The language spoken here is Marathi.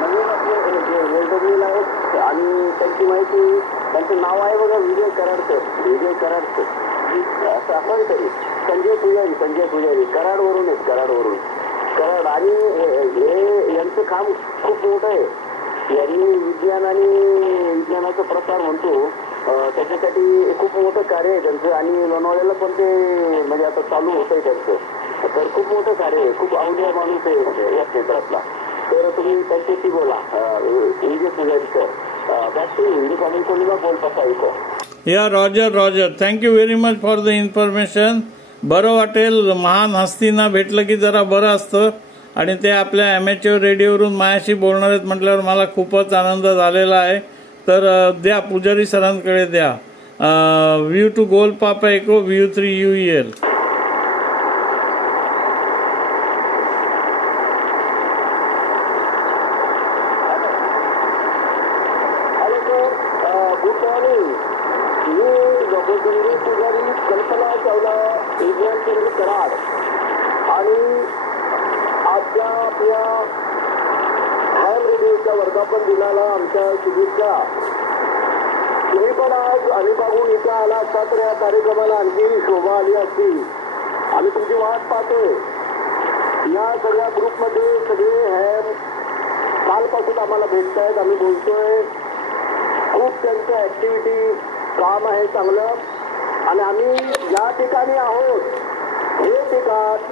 नवीन आपले जे वेल्डरला आहेत आणि त्यांची माहिती त्यांचं नाव आहे बघा विजय कराडचं असं आपण तरी संजय पुजारी कराडवरून आहेत कराड आणि हे यांचं काम खूप मोठं आहे. यांनी विज्ञानाचा प्रसार म्हणतो त्याच्यासाठी खूप मोठं कार्य आहे त्यांचं आणि लोणावळ्याला पण ते म्हणजे आता चालू होत आहे त्यांचं. तर खूप मोठं कार्य आहे, खूप अवघड माणूस आहे या क्षेत्रातला. तर तुम्ही त्यांच्याशी बोला Vijay Pujari sir. Back to Hindi comment कोणीला बोलता ऐको. या roger thank you very much for the information. बरं वाटेल, महान हस्तींना भेटलं की जरा बरं असतं आणि ते आपल्या ॲमेच्युअर रेडिओवरून माझ्याशी बोलणार आहेत म्हटल्यावर मला खूपच आनंद झालेला आहे. तर द्या पुजारी सरांकडे द्या. VU two golf papa echo VU3 UEL. Good morning. मी संजय पुजारी, कल्पना चावला, विज्ञान केंद्र कराड. आणि आजच्या आपल्या हॅम रेडिओच्या वर्धापन दिनाला आमच्या शुभेच्छा. तुम्ही पण आज अलिबागहून इथं आला असता तर या कार्यक्रमाला आणखी शोभा आली असती. आम्ही तुमची वाट पाहतोय. या सगळ्या ग्रुपमध्ये सगळे हॅम कालपासून आम्हाला भेटत आहेत, आम्ही बोलतोय. खूप त्यांचं ऍक्टिव्हिटी काम आहे चांगलं. आणि आम्ही या ठिकाणी आहोत, हे ठिकाण